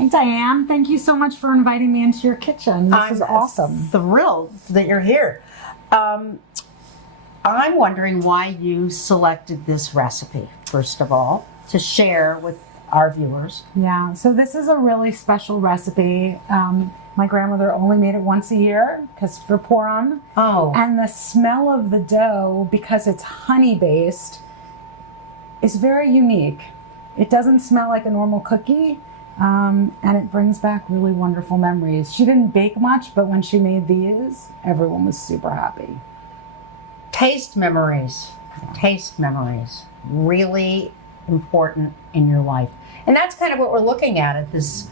Hi, Diane. Thank you so much for inviting me into your kitchen. This is awesome. Thrilled that you're here. I'm wondering why you selected this recipe, first of all, to share with our viewers. Yeah, so this is a really special recipe. My grandmother only made it once a year because for Purim. Oh. And the smell of the dough, because it's honey-based, is very unique. It doesn't smell like a normal cookie, and it brings back really wonderful memories. She didn't bake much, but when she made these, everyone was super happy. Taste memories. Taste memories. Really important in your life. And that's kind of what we're looking at this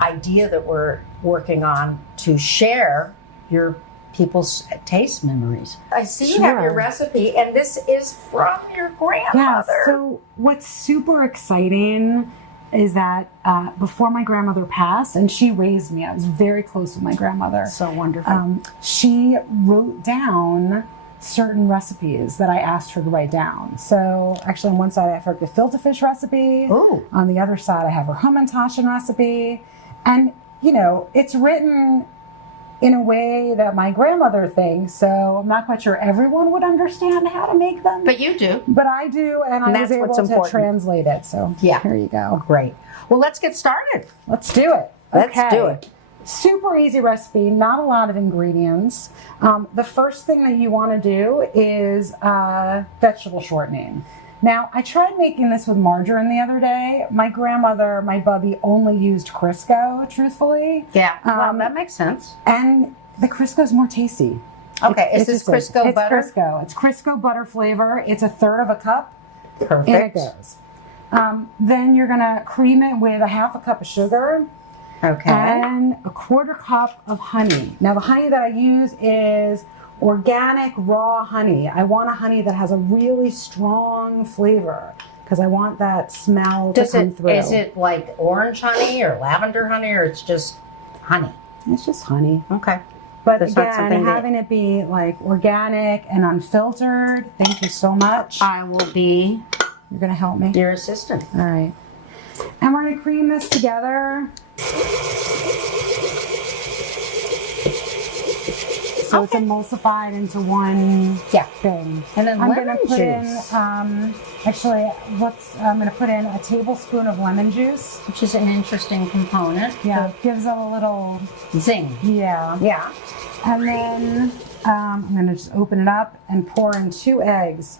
idea that we're working on to share your people's taste memories. I see you have your recipe, and this is from your grandmother. Yeah, so what's super exciting is that before my grandmother passed, and she raised me, I was very close with my grandmother. So wonderful. She wrote down certain recipes that I asked her to write down. So actually on one side I have her gefilte fish recipe. Ooh. On the other side I have her Hamantaschen recipe. And, you know, it's written in a way that my grandmother thinks, so I'm not quite sure everyone would understand how to make them. But you do. But I do, and I was able to translate it. So yeah, here you go. Great. Well, let's get started. Let's do it. Let's do it. Super easy recipe, not a lot of ingredients. The first thing that you want to do is vegetable shortening. Now, I tried making this with margarine the other day. My grandmother, my bubby, only used Crisco, truthfully. Yeah, well, that makes sense. And the Crisco's more tasty. Okay, is this Crisco butter? It's Crisco. It's Crisco butter flavor. It's 1/3 cup. Perfect. And it goes. Then you're going to cream it with 1/2 cup of sugar. Okay. And 1/4 cup of honey. Now, the honey that I use is organic raw honey. I want a honey that has a really strong flavor because I want that smell to come through. Is it like orange honey or lavender honey, or it's just honey? It's just honey. Okay. But again, having it be like organic and unfiltered. Thank you so much. I will be. You're going to help me? Your assistant. All right. And we're going to cream this together. So it's emulsified into one thing. And then I'm lemon going to put juice. I'm going to put in a tablespoon of lemon juice. Which is an interesting component. Yeah, it gives it a little zing. Yeah. Yeah. And then I'm going to just open it up and pour in 2 eggs.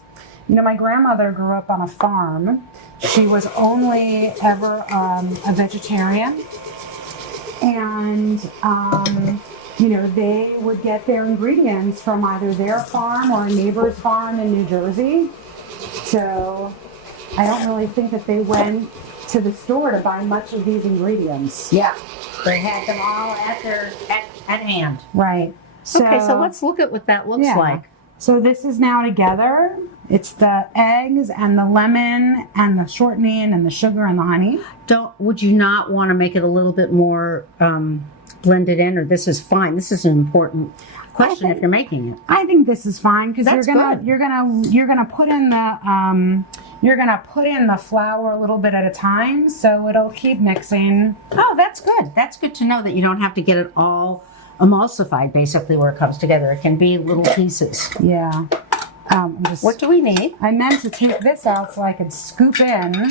You know, my grandmother grew up on a farm. She was only ever a vegetarian. And, you know, they would get their ingredients from either their farm or a neighbor's farm in New Jersey. So I don't really think that they went to the store to buy much of these ingredients. Yeah. They had them all at hand. Right. Okay, so let's look at what that looks like. So this is now together. It's the eggs and the lemon and the shortening and the sugar and the honey. Would you not want to make it a little bit more blended in, or this is fine? This is an important question if you're making it. I think this is fine because you're gonna put in the flour a little bit at a time, so it'll keep mixing. Oh, that's good. That's good to know that you don't have to get it all emulsified basically where it comes together. It can be little pieces. Yeah. What do we need? I meant to take this out so I could scoop in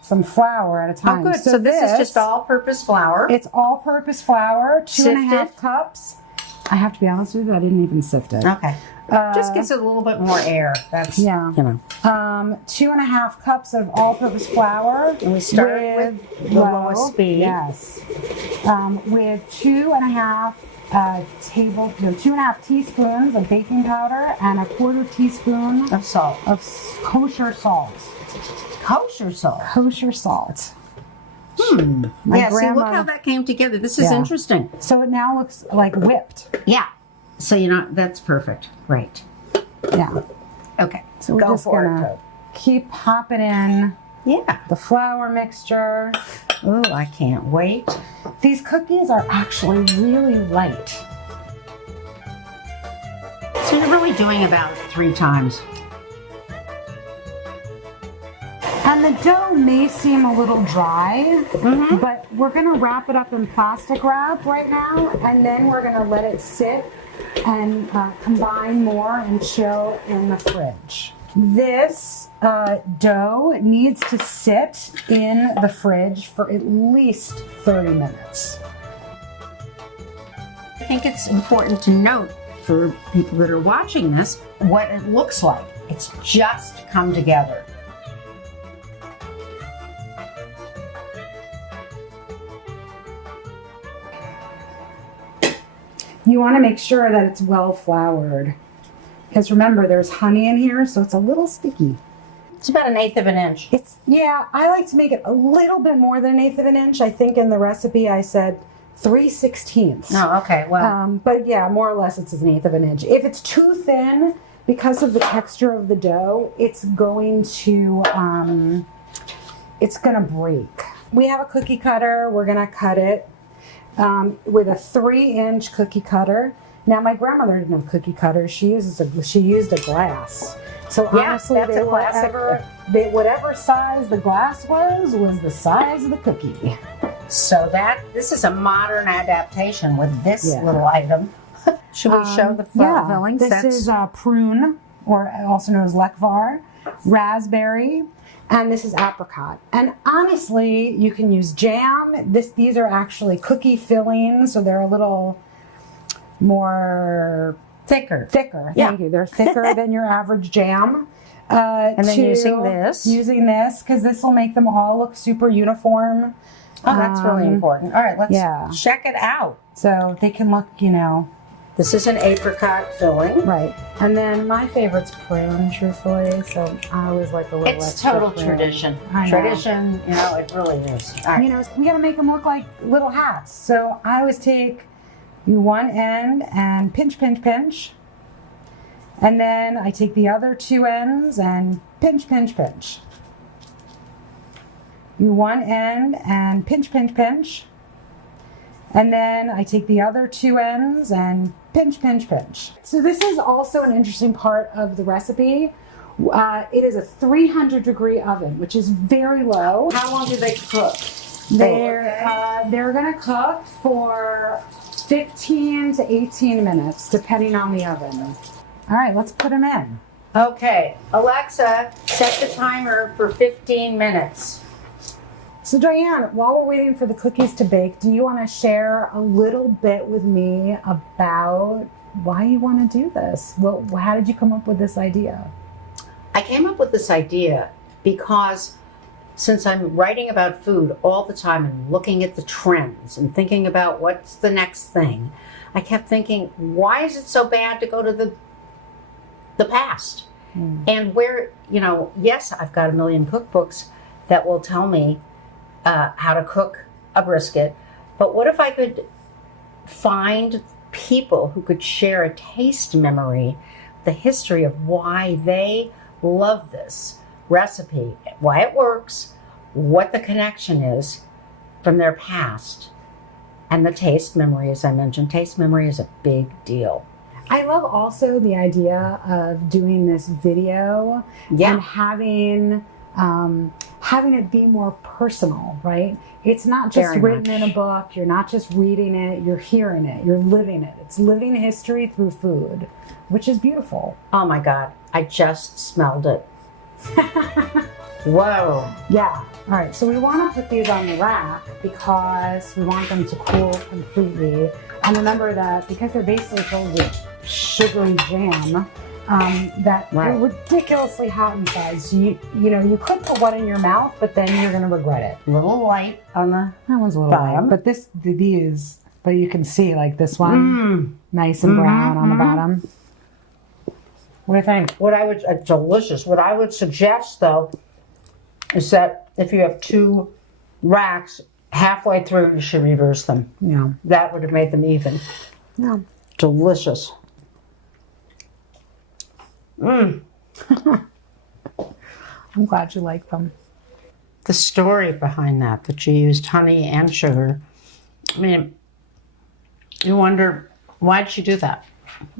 some flour at a time. Oh, good. So this is just all-purpose flour. It's all-purpose flour, 2.5 cups. I have to be honest with you, I didn't even sift it. Okay. Just gives it a little bit more air. That's, you know. 2.5 cups of all-purpose flour. And we start with the lowest speed. Yes. With 2.5 teaspoons of baking powder and 1/4 teaspoon of salt. Of kosher salt. Kosher salt. Kosher salt. Yeah, see, look how that came together. This is interesting. So it now looks like whipped. Yeah. So, you know, that's perfect. Great. Yeah. Okay. So we're just going to keep popping in the flour mixture. Ooh, I can't wait. These cookies are actually really light. So you're really doing about 3 times. And the dough may seem a little dry, but we're gonna wrap it up in plastic wrap right now, and then we're gonna let it sit and combine more and chill in the fridge. This dough needs to sit in the fridge for at least 30 minutes. I think it's important to note for people that are watching this what it looks like. It's just come together. You want to make sure that it's well floured. Because remember, there's honey in here, so it's a little sticky. It's about 1/8 of an inch. Yeah, I like to make it a little bit more than 1/8 of an inch. I think in the recipe I said 3/16. Oh, okay. Well, but yeah, more or less it's 1/8 of an inch. If it's too thin, because of the texture of the dough, it's going to break. We have a cookie cutter. We're gonna cut it with a 3-inch cookie cutter. Now, my grandmother didn't have cookie cutters. She used a glass. So honestly, that's a classic. Whatever size the glass was the size of the cookie. So this is a modern adaptation with this little item. Should we show the filling? This is prune, or also known as lekvar, raspberry, and this is apricot. And honestly, you can use jam. These are actually cookie fillings, so they're a little more thicker. Thank you. They're thicker than your average jam. And then using this, because this will make them all look super uniform. Oh, that's really important. All right, let's check it out. So they can look, This is an apricot filling. Right. And then my favorite's prune, truthfully. So I always like a little It's total prune. tradition. I know. Tradition, it really is. All right. We got to make them look like little hats. So I always take one end and pinch, pinch, pinch. And then I take the other 2 ends and pinch, pinch, pinch. One end and pinch, pinch, pinch. And then I take the other 2 ends and pinch, pinch, pinch. So this is also an interesting part of the recipe. It is a 300-degree oven, which is very low. How long do they cook? They're going to cook for 15 to 18 minutes, depending on the oven. All right, let's put them in. Okay, Alexa, set the timer for 15 minutes. So Diane, while we're waiting for the cookies to bake, do you want to share a little bit with me about why you want to do this? How did you come up with this idea? I came up with this idea because since I'm writing about food all the time and looking at the trends and thinking about what's the next thing, I kept thinking, why is it so bad to go to the past? And where, yes, I've got a million cookbooks that will tell me how to cook a brisket, but what if I could find people who could share a taste memory, the history of why they love this recipe, why it works, what the connection is from their past, and the taste memory, as I mentioned. Taste memory is a big deal. I love also the idea of doing this video and having it be more personal, right? It's not just written in a book. You're not just reading it. You're hearing it. You're living it. It's living history through food, which is beautiful. Oh my God, I just smelled it. Whoa. Yeah. All right, so we want to put these on the rack because we want them to cool completely. And remember that because they're basically filled with sugary jam, they're ridiculously hot inside. So you could put one in your mouth, but then you're going to regret it. A little light on the that one's a little bottom. light, but you can see like this one, nice and brown on the bottom. What do you think? Delicious. What I would suggest though is that if you have 2 racks, halfway through you should reverse them. Yeah, that would have made them even. Yeah, delicious. I'm glad you like them. The story behind that you used honey and sugar. I mean, you wonder, why did she do that?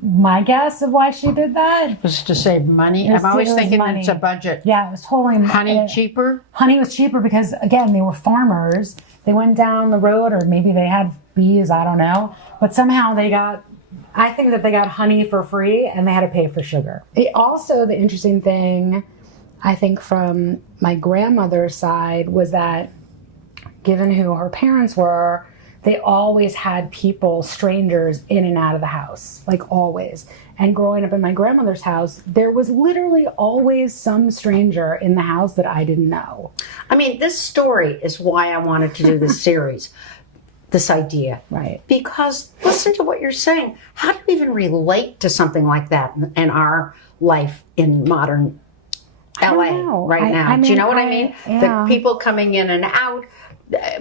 my guess of why she did that. Was to save money. It was- I'm always it was thinking money. it's a budget. Yeah, it was totally Honey cheaper? Honey was cheaper because, again, they were farmers. They went down the road, or maybe they had bees, I don't know. But somehow I think that they got honey for free and they had to pay for sugar. Also, the interesting thing, I think, from my grandmother's side was that, given who her parents were, they always had people, strangers, in and out of the house, like always. And growing up in my grandmother's house, there was literally always some stranger in the house that I didn't know. I mean, this story is why I wanted to do this series, this idea. Right. Because listen to what you're saying. How do you even relate to something like that in our life in modern LA know. right now? Do you know what I mean? Yeah. The people coming in and out,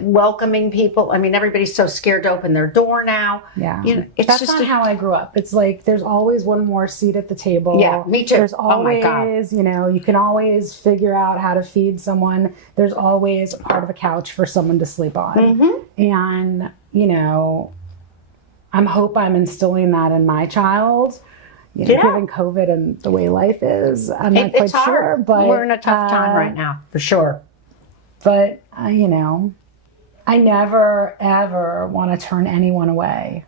welcoming people. I mean, everybody's so scared to open their door now. Yeah. You know, it's That's just not how I grew up. It's like there's always one more seat at the table. Yeah, me too. There's Oh my always, God. you can always figure out how to feed someone. There's always a part of a couch for someone to sleep on. Mm-hmm. And, I'm instilling that in my child. Given COVID and the way life is, I'm not quite it's hard. sure. But we're in a tough time right now, for sure. But, I never, ever want to turn anyone away.